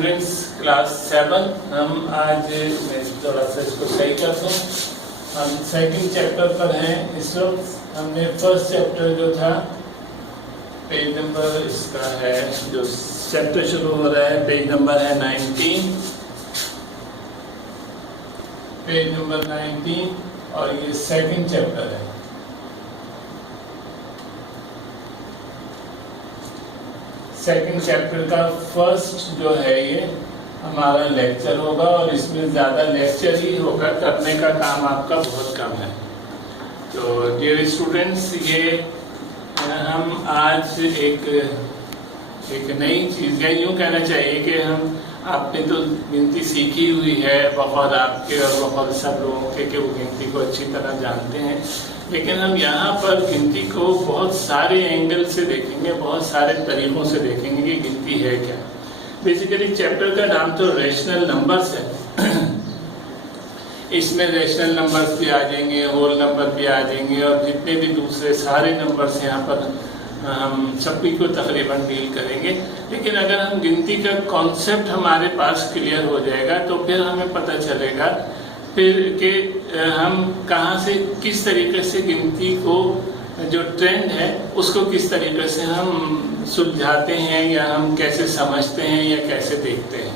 Students class 7 हम आज मैं थोड़ा सा इसको सही कर दूँ। हम सेकंड चैप्टर पर हैं इस वक्त। हमने फर्स्ट चैप्टर जो था पेज नंबर इसका है, जो चैप्टर शुरू हो रहा है पेज नंबर है 19, पेज नंबर 19 और ये सेकंड चैप्टर है। सेकंड चैप्टर का फर्स्ट जो है ये हमारा लेक्चर होगा और इसमें ज़्यादा लेक्चर ही होगा, करने का काम आपका बहुत कम है। तो डियर स्टूडेंट्स, ये हम आज एक नई चीज़ है, यूँ कहना चाहिए कि आपने तो गिनती सीखी हुई है बहुत आपके और बहुत सब लोगों के, कि वो गिनती को अच्छी तरह जानते हैं, लेकिन हम यहाँ पर गिनती को बहुत सारे एंगल से देखेंगे, बहुत सारे तरीक़ों से देखेंगे कि गिनती है क्या। बेसिकली चैप्टर का नाम तो रेशनल नंबर्स है। इसमें रेशनल नंबर्स भी आ जाएंगे, होल नंबर भी आ जाएंगे और जितने भी दूसरे सारे नंबर्स यहाँ पर हम सभी को तकरीबन डील करेंगे। लेकिन अगर हम गिनती का कॉन्सेप्ट हमारे पास क्लियर हो जाएगा तो फिर हमें पता चलेगा फिर कि हम कहाँ से किस तरीके से गिनती को जो ट्रेंड है उसको किस तरीके से हम सुलझाते हैं या हम कैसे समझते हैं या कैसे देखते हैं।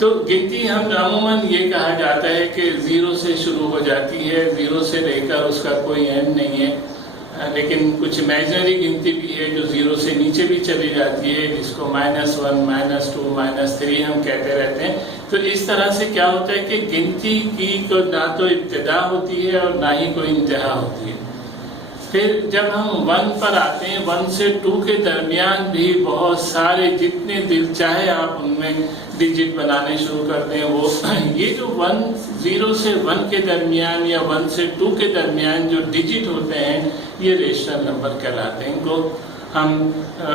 तो गिनती हम अमूमन ये कहा जाता है कि ज़ीरो से शुरू हो जाती है, ज़ीरो से लेकर उसका कोई एंड नहीं है। लेकिन कुछ इमेजिनरी गिनती भी है जो ज़ीरो से नीचे भी चली जाती है, जिसको -1, -2, -3 हम कहते रहते हैं। तो इस तरह से क्या होता है कि गिनती की तो ना तो इब्तिदा होती है और ना ही कोई इंतहा होती है। फिर जब हम 1 पर आते हैं, 1 से 2 के दरमियान भी बहुत सारे जितने दिल चाहे आप उनमें डिजिट बनाने शुरू करते हैं। वो ये जो 0 से 1 के दरमियान या 1 से 2 के दरमियान जो डिजिट होते हैं ये रेशनल नंबर कहलाते हैं। इनको हम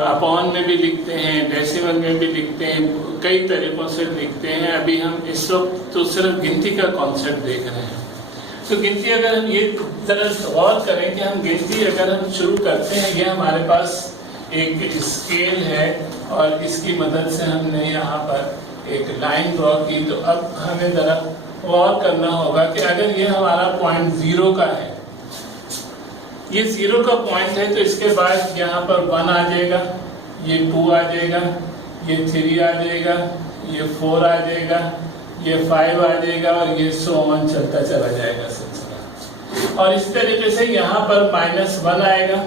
अपॉन में भी लिखते हैं, डेसिमल में भी लिखते हैं, कई तरीक़ों से लिखते हैं। अभी हम इस वक्त तो सिर्फ गिनती का कॉन्सेप्ट देख रहे हैं। तो गिनती अगर हम ये तरह गौर करें कि हम गिनती अगर हम शुरू करते हैं, ये हमारे पास एक स्केल है और इसकी मदद से हमने यहाँ पर एक लाइन ड्रॉ की। तो अब हमें ज़रा गौर करना होगा कि अगर ये हमारा पॉइंट 0 का है, ये 0 का पॉइंट है, तो इसके बाद यहाँ पर 1 आ जाएगा, ये 2 आ जाएगा, ये 3 आ जाएगा, ये 4 आ जाएगा, ये 5 आ जाएगा और ये so on चलता चला जाएगा सिलसिला। और इस तरीके से यहाँ पर -1 आएगा,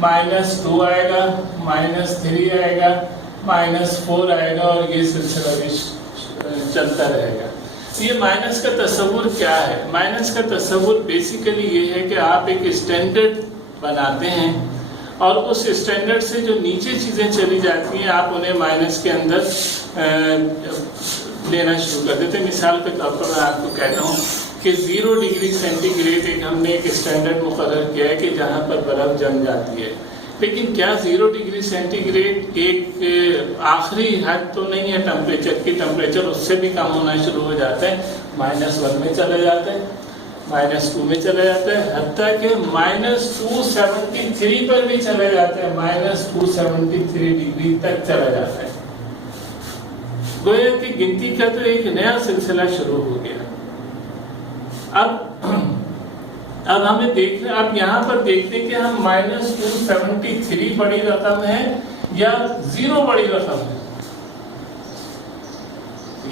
-2 आएगा, -3 आएगा, -4 आएगा और ये सिलसिला भी चलता रहेगा। ये माइनस का तस्वुर क्या है? माइनस का तस्वुर बेसिकली ये है कि आप एक स्टैंडर्ड बनाते हैं और उस स्टैंडर्ड से जो नीचे चीज़ें चली जाती हैं आप उन्हें माइनस के अंदर लेना शुरू कर देते हैं। मिसाल के तौर पर मैं आपको कहता हूँ कि 0 डिग्री सेंटीग्रेड एक हमने एक स्टैंडर्ड मुकर्रर किया है कि जहाँ पर बर्फ़ जम जाती है। लेकिन क्या 0 डिग्री सेंटीग्रेड एक आखिरी हद तो नहीं है टेम्परेचर की? टेम्परेचर उससे भी कम होना शुरू हो जाता है, -1 में चला जाता है, -2 में चला जाता है, हत्ता कि -273 पर भी चला जाता है, -273 डिग्री तक चला जाता है। गोया कि गिनती का तो एक नया सिलसिला शुरू हो गया। अब हमें देखना, अब यहाँ पर देखते हैं कि हम -273 बड़ी रकम है या 0 बड़ी रकम है।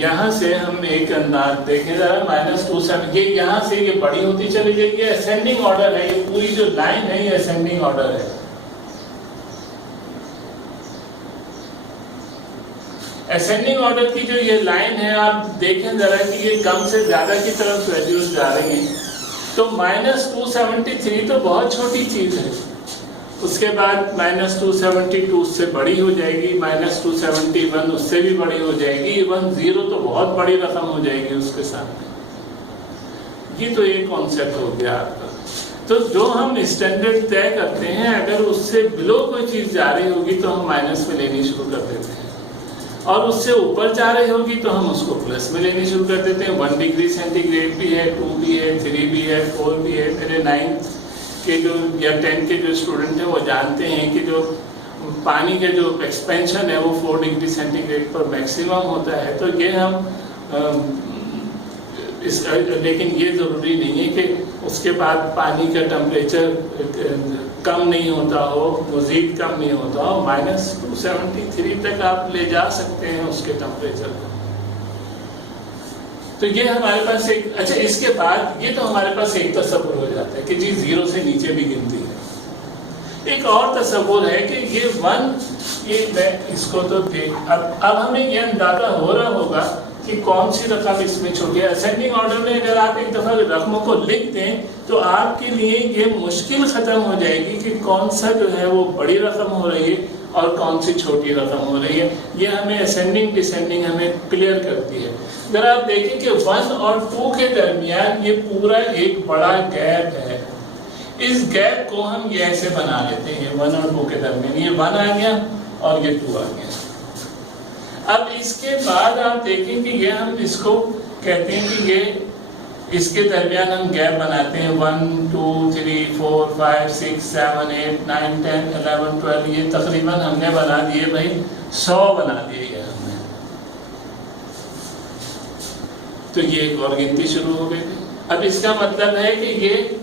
यहाँ से हम एक अंदाज देखें जरा, -273 ये यहाँ से ये बड़ी होती चली जाएगी, असेंडिंग ऑर्डर है, ये पूरी जो लाइन है ये असेंडिंग ऑर्डर है। असेंडिंग ऑर्डर की जो ये लाइन है आप देखें जरा कि ये कम से ज्यादा की तरफ वैल्यूज जा रही हैं। तो -273 तो बहुत छोटी चीज है, उसके बाद -272 उससे बड़ी हो जाएगी, -271 उससे भी बड़ी हो जाएगी, इवन 0 तो बहुत बड़ी रकम हो जाएगी उसके सामने। ये तो एक कॉन्सेप्ट हो गया आपका। तो जो हम स्टैंडर्ड तय करते हैं अगर उससे बिलो कोई चीज जा रही होगी तो हम माइनस में लेनी शुरू कर देते हैं और उससे ऊपर जा रही होगी तो हम उसको प्लस में लेनी शुरू कर देते हैं। 1 डिग्री सेंटीग्रेड भी है, 2 भी है, 3 भी है, 4 भी है। मेरे 9 के जो या 10 के जो स्टूडेंट हैं वो जानते हैं कि जो पानी के जो एक्सपेंशन है वो 4 डिग्री सेंटीग्रेड पर मैक्सिमम होता है। तो ये हम लेकिन ये ज़रूरी नहीं है कि उसके बाद पानी का टेम्परेचर कम नहीं होता हो, मज़ीद कम नहीं होता हो, -273 तक आप ले जा सकते हैं उसके टेम्परेचर को। तो ये हमारे पास एक, अच्छा इसके बाद ये तो हमारे पास एक तसव्वुर हो जाता है कि जी 0 से नीचे भी गिनती है। एक और तसव्वुर है कि ये 1, ये मैं इसको तो देख, अब हमें ये अंदाजा हो रहा होगा कि कौन सी रकम इसमें छोटी है। असेंडिंग ऑर्डर में अगर आप एक दफ़ा रकमों को लिख दें तो आपके लिए ये मुश्किल ख़त्म हो जाएगी कि कौन सा जो है वो बड़ी रकम हो रही है और कौन सी छोटी रकम हो रही है। ये हमें असेंडिंग डिसेंडिंग हमें क्लियर करती है। अगर आप देखें कि 1 और 2 के दरमियान ये पूरा एक बड़ा गैप है, इस गैप को हम ये ऐसे बना लेते हैं, 1 और 2 के दरमियान ये 1 आ गया और ये 2 आ गया। अब इसके बाद आप देखें कि ये हम इसको कहते हैं कि ये इसके दरमियान हम गैप बनाते हैं 1 2 3 4 5 6 7 8 9 10 11 12, ये तकरीबन हमने बना दिए भाई 100 बना दिए ये हमने। तो ये एक और गिनती शुरू हो गई थी। अब इसका मतलब है कि ये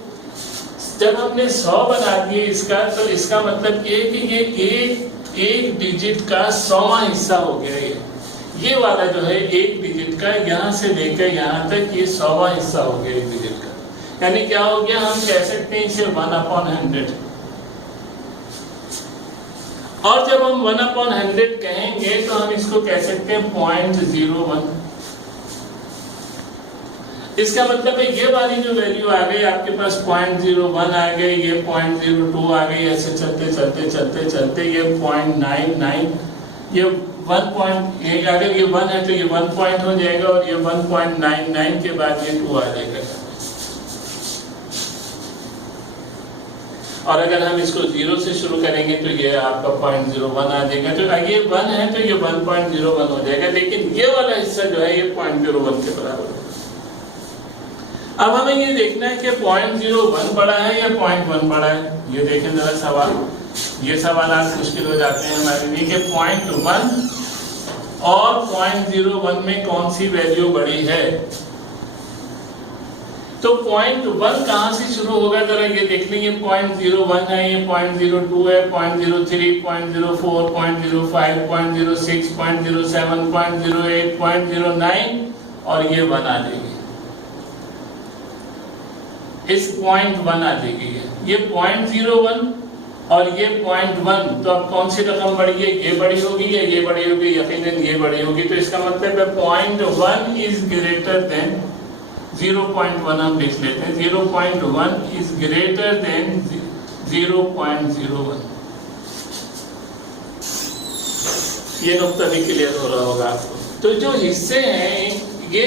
जब हमने 100 बना दिए इसका, तो इसका मतलब ये कि ये एक डिजिट का 100वां हिस्सा हो गया। ये वाला जो है एक डिजिट का यहाँ से लेकर यहाँ तक ये 100वां हिस्सा हो गया एक डिजिट का। यानी क्या हो गया, हम कह सकते हैं इसे 1/100। और जब हम 1/100 कहेंगे तो हम इसको कह सकते हैं 0.01। इसका मतलब है ये वाली जो वैल्यू आ गई आपके पास 0.01 आ गई, ये 0.02 आ गई, ऐसे चलते चलते चलते चलते ये 0.99, ये 1 अगर ये 1 है तो ये 1 पॉइंट हो जाएगा और ये 1.99 के बाद ये 2 आ जाएगा। और अगर हम इसको 0 से शुरू करेंगे तो ये आपका 0.01 आ जाएगा। तो ये 1 है तो ये 1.01 हो जाएगा, लेकिन ये वाला हिस्सा जो है ये 0.01 के बराबर है। अब हमें ये देखना है कि 0.01 बड़ा है या 0.1 बड़ा है। ये देखें जरा सवाल, ये सवाल मुश्किल हो जाते हैं हमारे लिए कि 0.1 और 0.01 में कौन सी वैल्यू बड़ी है। तो 0.1 कहाँ से शुरू होगा, जरा ये देख लेंगे। 0.01 है, ये 0.02 है, 0.03, 0.04, 0.05, 0.06, 0.07, 0.08, 0.09 और ये 1 आ जाएगी। इस 0.1 आ जाएगी ये 0.01 और ये 0.1। तो अब कौन सी रकम बड़ी है, ये बड़ी होगी या ये बड़ी होगी? यकीनन ये बड़ी होगी। तो इसका मतलब है 0.1 इज ग्रेटर देन 0.1 हम लिख लेते हैं। 0.1 इज ग्रेटर देन 0.01। ये नुकता भी क्लियर हो रहा होगा आपको। तो जो हिस्से हैं, ये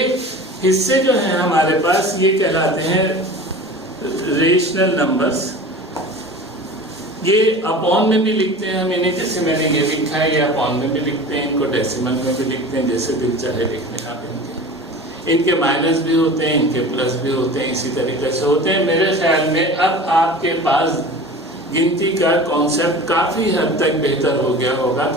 हिस्से जो हैं हमारे पास, ये कहलाते हैं रेशनल नंबर्स। ये अपॉन में भी लिखते हैं हम इन्हें, जैसे मैंने ये लिखा है, ये अपॉन में भी लिखते हैं, इनको डेसिमल में भी लिखते हैं, जैसे दिल चाहे लिख लें आप। इनके माइनस भी होते हैं, इनके प्लस भी होते हैं, इसी तरीके से होते हैं। मेरे ख्याल में अब आपके पास गिनती का कॉन्सेप्ट काफ़ी हद तक बेहतर हो गया होगा।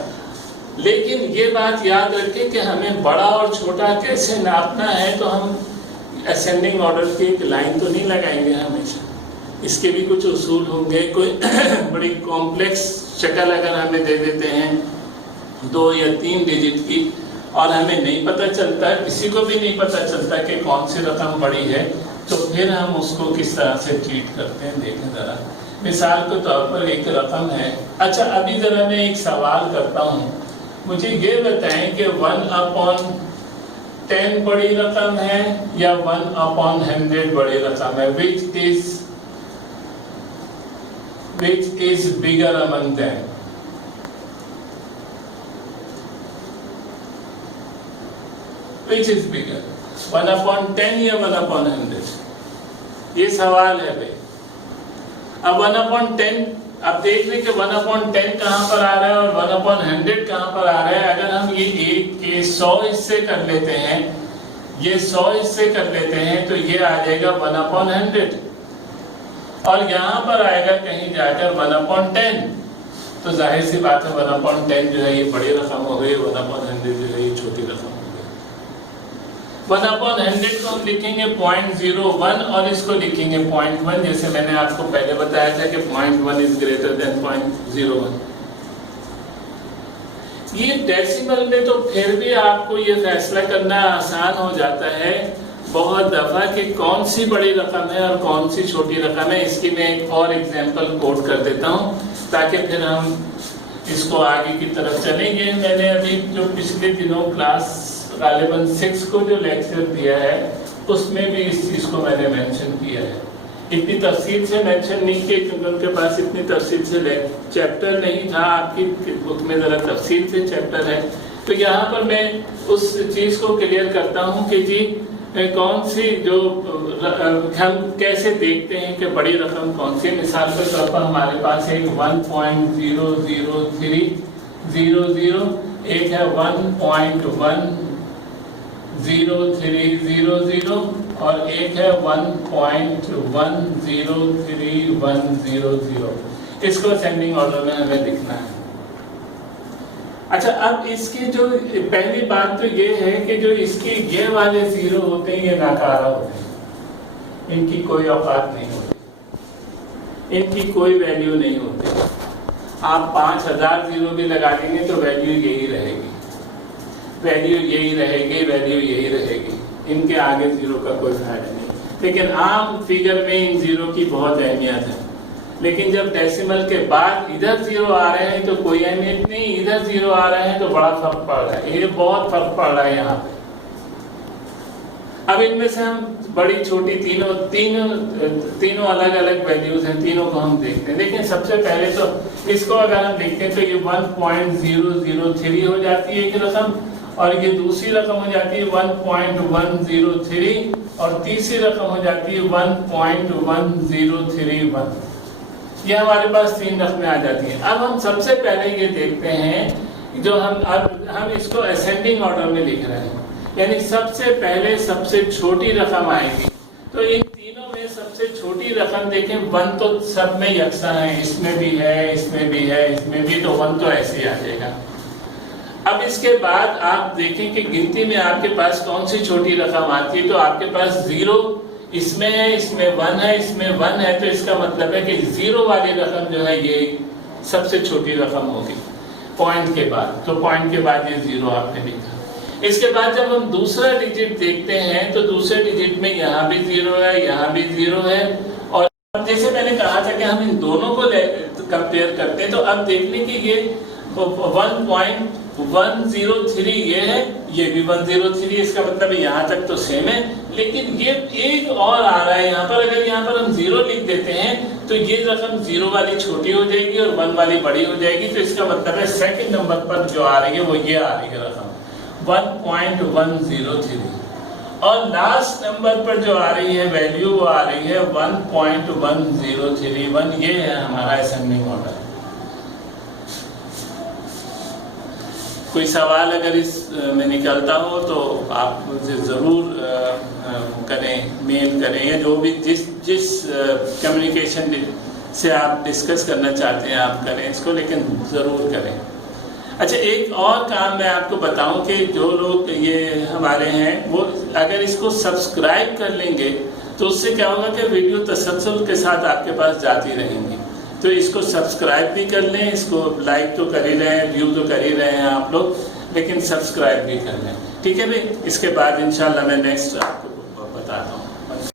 लेकिन ये बात याद रखें कि हमें बड़ा और छोटा कैसे नापना है, तो हम असेंडिंग ऑर्डर की एक लाइन तो नहीं लगाएंगे हमेशा, इसके भी कुछ उसूल होंगे। कोई बड़ी कॉम्प्लेक्स शक्ल अगर हमें दे देते हैं 2 या 3 डिजिट की और हमें नहीं पता चलता, किसी को भी नहीं पता चलता कि कौन सी रकम बड़ी है, तो फिर हम उसको किस तरह से ट्रीट करते हैं देखें ज़रा। मिसाल के तौर पर एक रकम है। अच्छा, अभी ज़रा मैं एक सवाल करता हूँ, मुझे ये बताएं कि 1/10 बड़ी रकम है या 1/100 बड़ी रकम है? Which is bigger among them? Which is bigger, 1/10 या 1/100? ये सवाल है भाई। अब 1/10, अब देख लें कि 1/10 कहाँ पर आ रहा है और 1/100 कहाँ पर आ रहा है। अगर हम ये एक के 100 हिस्से कर लेते हैं, ये 100 हिस्से कर लेते हैं, तो ये आ जाएगा 1/100 और यहाँ पर आएगा कहीं जाकर 1/10। तो जाहिर सी बात है 1/10 जो है ये बड़ी रकम हो गई, 1/100 जो है ये छोटी रकम हो गई। 1/100 को हम लिखेंगे 0.01 और इसको लिखेंगे 0.1, जैसे मैंने आपको पहले बताया था कि 0.1 इज ग्रेटर देन 0.01। ये डेसिमल में तो फिर भी आपको ये फैसला करना आसान हो जाता है बहुत दफा कि कौन सी बड़ी रकम है और कौन सी छोटी रकम है। इसकी मैं एक और एग्जांपल कोट कर देता हूँ ताकि फिर हम इसको आगे की तरफ चलेंगे। मैंने अभी जो पिछले दिनों क्लास गालिबन 6 को जो लेक्चर दिया है उसमें भी इस चीज़ को मैंने मेंशन किया है। इतनी तफसील से मेंशन नहीं किया क्योंकि उनके पास इतनी तफसील से चैप्टर नहीं था, आपकी बुक में ज़रा तफसील से चैप्टर है। तो यहाँ पर मैं उस चीज़ को क्लियर करता हूँ कि जी कौन सी जो हम कैसे देखते हैं कि बड़ी रकम कौन सी। मिसाल के तौर पर हमारे पास एक 1.00300, एक है 1.10300 और एक है 1.1031000। इसको असेंडिंग ऑर्डर में हमें लिखना है। अच्छा, अब इसकी जो पहली बात तो ये है कि जो इसके ये वाले जीरो होते हैं ये नाकारा होते हैं, इनकी कोई औकात नहीं होती, इनकी कोई वैल्यू नहीं होती। आप 5000 जीरो भी लगा देंगे तो वैल्यू यही रहेगी, वैल्यू यही रहेगी, वैल्यू यही रहेगी, इनके आगे जीरो का कोई फायदा नहीं। लेकिन आम फिगर में इन जीरो की बहुत अहमियत है। लेकिन जब डेसिमल के बाद इधर जीरो आ रहे हैं तो कोई अहमियत नहीं, इधर जीरो आ रहे हैं तो बड़ा फर्क पड़ रहा है, ये बहुत फर्क पड़ रहा है यहाँ पे। अब इनमें से हम बड़ी छोटी तीनों अलग अलग वैल्यूज हैं, तीनों को हम देखते हैं। लेकिन सबसे पहले तो इसको अगर हम देखते हैं तो ये 1.003 हो जाती है एक रकम, और ये दूसरी रकम हो जाती है 1.103 और तीसरी रकम हो जाती है 1.1031। ये हमारे पास तीन रकमें आ जाती हैं। अब हम सबसे पहले ये देखते हैं जो हम इसको असेंडिंग ऑर्डर में लिख रहे हैं, यानी सबसे पहले सबसे छोटी रकम आएगी। तो इन तीनों में सबसे छोटी रकम देखें 1 तो सब में यकसा है, इसमें भी है, इसमें भी है, इसमें भी, तो 1 तो ऐसे ही आ जाएगा। अब इसके बाद आप देखें कि गिनती में आपके पास कौन सी छोटी रकम आती है। तो आपके पास 0 इसमें है, इसमें 1 है, इसमें 1 है, तो इसका मतलब है कि 0 वाली रकम जो है ये सबसे छोटी रकम होगी पॉइंट के बाद। तो पॉइंट के बाद ये 0 आपने लिखा। इसके बाद जब हम दूसरा डिजिट देखते हैं तो दूसरे डिजिट में यहाँ भी 0 है, यहाँ भी 0 है। और जैसे मैंने कहा था कि हम इन दोनों को कंपेयर करते हैं, तो अब देखने की ये 1.103 ये है, ये भी 103, इसका मतलब यहाँ तक तो सेम है। लेकिन ये एक और आ रहा है यहाँ पर, अगर यहाँ पर हम 0 लिख देते हैं तो ये रकम 0 वाली छोटी हो जाएगी और 1 वाली बड़ी हो जाएगी। तो इसका मतलब है सेकंड नंबर पर जो आ रही है वो ये आ रही है रकम 1.103, और लास्ट नंबर पर जो आ रही है वैल्यू वो आ रही है 1.1031। ये है हमारा असेंडिंग ऑर्डर। कोई सवाल अगर इस में निकलता हो तो आप मुझे ज़रूर करें, मेल करें, या जो भी जिस कम्युनिकेशन से आप डिस्कस करना चाहते हैं आप करें इसको, लेकिन ज़रूर करें। अच्छा, एक और काम मैं आपको बताऊं कि जो लोग ये हमारे हैं वो अगर इसको सब्सक्राइब कर लेंगे तो उससे क्या होगा कि वीडियो तसलसल के साथ आपके पास जाती रहेंगी। तो इसको सब्सक्राइब भी कर लें, इसको लाइक तो कर ही रहे हैं, व्यू तो कर ही रहे हैं आप लोग, लेकिन सब्सक्राइब भी कर लें। ठीक है भाई, इसके बाद इंशाल्लाह मैं नेक्स्ट आपको बताता हूँ।